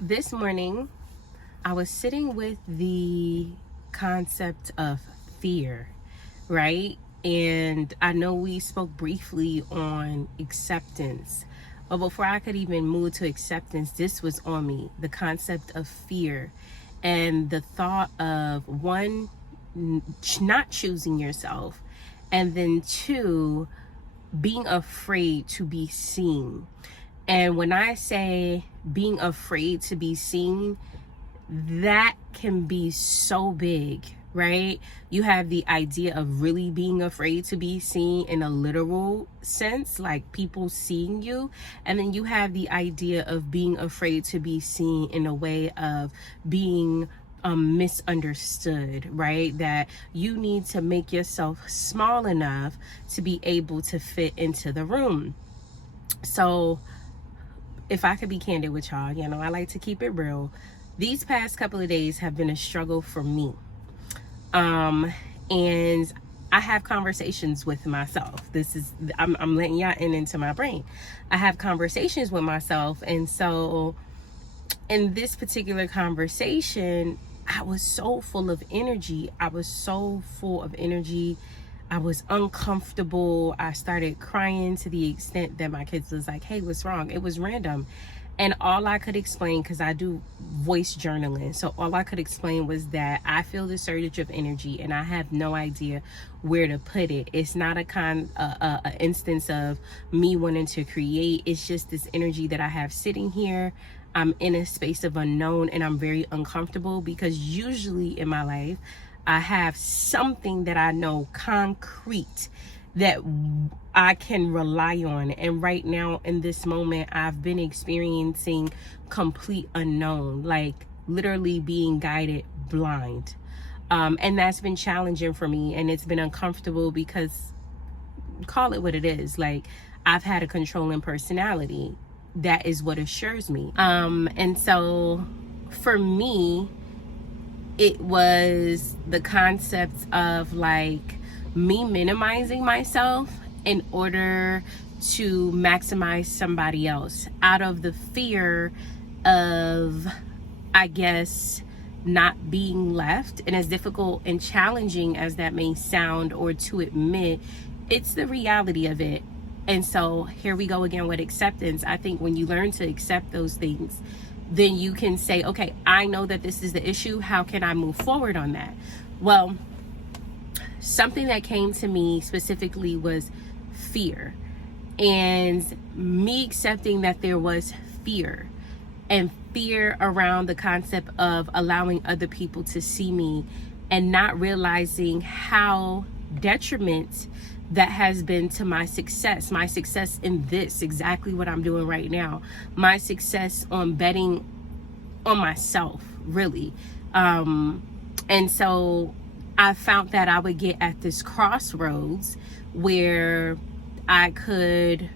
This morning, I was sitting with the concept of fear, right? And I know we spoke briefly on acceptance, but before I could even move to acceptance, this was on me, the concept of fear and the thought of one, not choosing yourself, and then two, being afraid to be seen. And when I say being afraid to be seen, that can be so big, right? You have the idea of really being afraid to be seen in a literal sense, like people seeing you. And then you have the idea of being afraid to be seen in a way of being misunderstood, right? That you need to make yourself small enough to be able to fit into the room. So if I could be candid with y'all, I like to keep it real. These past couple of days have been a struggle for me. And I have conversations with myself. I'm letting y'all into my brain. I have conversations with myself. And so in this particular conversation, I was so full of energy. I was uncomfortable. I started crying to the extent that my kids was like, hey, what's wrong? It was random. And all I could explain, because I do voice journaling, so all I could explain was that I feel the surge of energy and I have no idea where to put it. It's not a instance of me wanting to create. It's just this energy that I have sitting here. I'm in a space of unknown and I'm very uncomfortable because usually in my life, I have something that I know concrete that I can rely on. And right now in this moment, I've been experiencing complete unknown, like literally being guided blind. And that's been challenging for me, and it's been uncomfortable because, call it what it is, like I've had a controlling personality. That is what assures me. And so for me, it was the concept of like me minimizing myself in order to maximize somebody else out of the fear of, I guess, not being left. And as difficult and challenging as that may sound or to admit, it's the reality of it. And so here we go again with acceptance. I think when you learn to accept those things, then you can say, okay, I know that this is the issue. How can I move forward on that? Well, something that came to me specifically was fear, and me accepting that there was fear, and fear around the concept of allowing other people to see me and not realizing how detriment that has been to my success in this, exactly what I'm doing right now, my success on betting on myself, really. And so I found that I would get at this crossroads where I could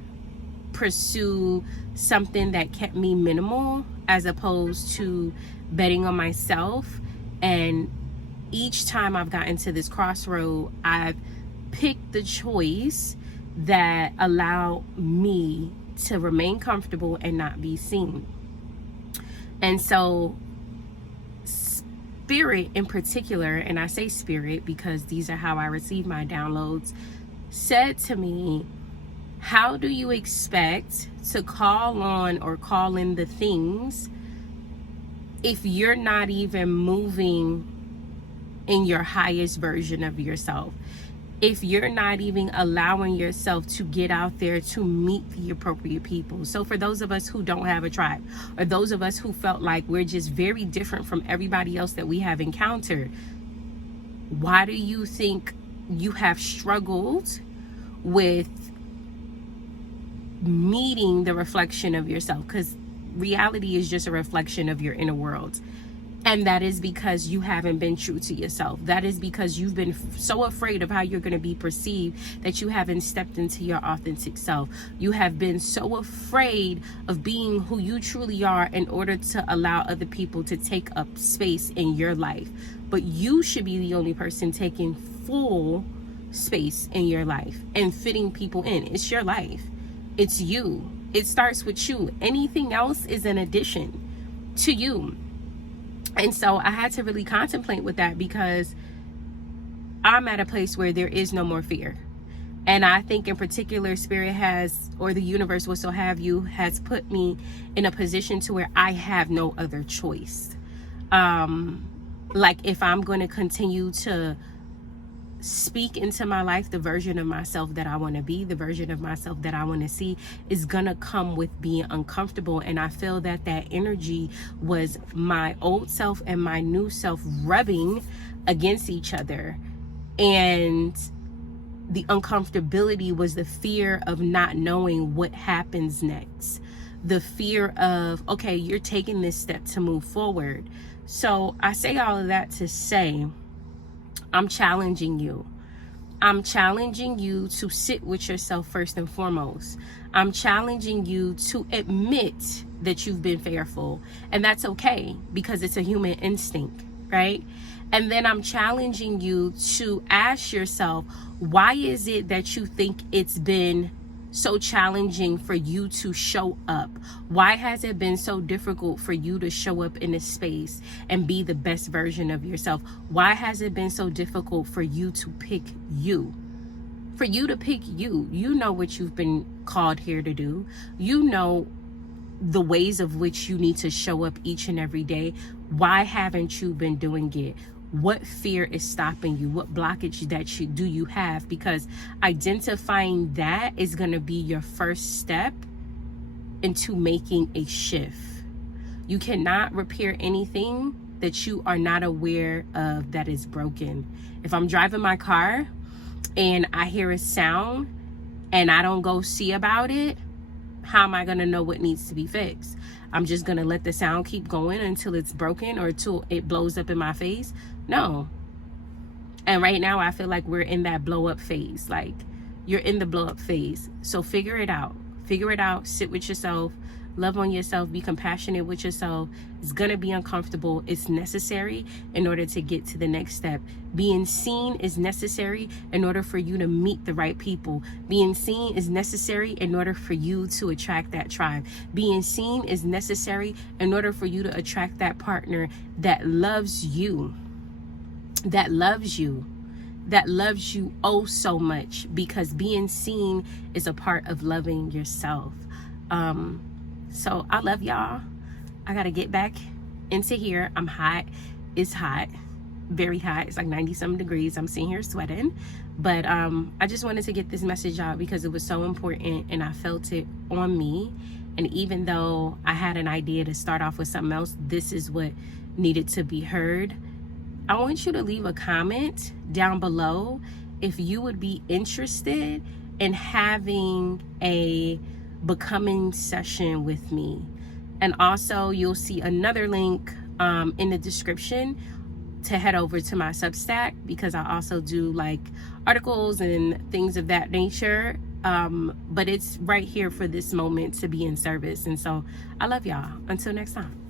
pursue something that kept me minimal as opposed to betting on myself. And each time I've gotten to this crossroad, I've pick the choice that allow me to remain comfortable and not be seen. And so spirit in particular, and I say spirit because these are how I receive my downloads, said to me, how do you expect to call on or call in the things if you're not even moving in your highest version of yourself? If you're not even allowing yourself to get out there to meet the appropriate people. So for those of us who don't have a tribe, or those of us who felt like we're just very different from everybody else that we have encountered, why do you think you have struggled with meeting the reflection of yourself? Because reality is just a reflection of your inner world. And that is because you haven't been true to yourself. That is because you've been so afraid of how you're going to be perceived that you haven't stepped into your authentic self. You have been so afraid of being who you truly are in order to allow other people to take up space in your life. But you should be the only person taking full space in your life and fitting people in. It's your life. It's you. It starts with you. Anything else is an addition. to you. And so I had to really contemplate with that, because I'm at a place where there is no more fear. And I think in particular, Spirit has, or the universe will so have you, has put me in a position to where I have no other choice. Like, if I'm going to continue to speak into my life, the version of myself that I want to be, the version of myself that I want to see, is going to come with being uncomfortable. And I feel that that energy was my old self and my new self rubbing against each other. And the uncomfortability was the fear of not knowing what happens next. The fear of, okay, you're taking this step to move forward. So I say all of that to say, I'm challenging you. I'm challenging you to sit with yourself first and foremost. I'm challenging you to admit that you've been fearful. And that's okay, because it's a human instinct, right? And then I'm challenging you to ask yourself, why is it that you think it's been so challenging for you to show up? Why has it been so difficult for you to show up in a space and be the best version of yourself? Why has it been so difficult for you to pick you? For you to pick you. You know what you've been called here to do. You know the ways of which you need to show up each and every day. Why haven't you been doing it? What fear is stopping you? What blockage do you have? Because identifying that is going to be your first step into making a shift. You cannot repair anything that you are not aware of that is broken. If I'm driving my car and I hear a sound and I don't go see about it, how am I going to know what needs to be fixed? I'm just going to let the sound keep going until it's broken or until it blows up in my face? No. And right now I feel like we're in that blow up phase. Like, you're in the blow up phase. So figure it out. Figure it out. Sit with yourself. Love on yourself. Be compassionate with yourself. It's going to be uncomfortable. It's necessary in order to get to the next step. Being seen is necessary in order for you to meet the right people. Being seen is necessary in order for you to attract that tribe. Being seen is necessary in order for you to attract that partner that loves you. That loves you oh so much, because being seen is a part of loving yourself. So I love y'all. I gotta get back into here. I'm hot. It's hot, very hot. It's like 90-something degrees. I'm sitting here sweating, but I just wanted to get this message out because it was so important and I felt it on me. And even though I had an idea to start off with something else, this is what needed to be heard. I want you to leave a comment down below if you would be interested in having a becoming session with me. And also you'll see another link in the description to head over to my Substack, because I also do like articles and things of that nature. But it's right here for this moment to be in service. And so I love y'all. Until next time.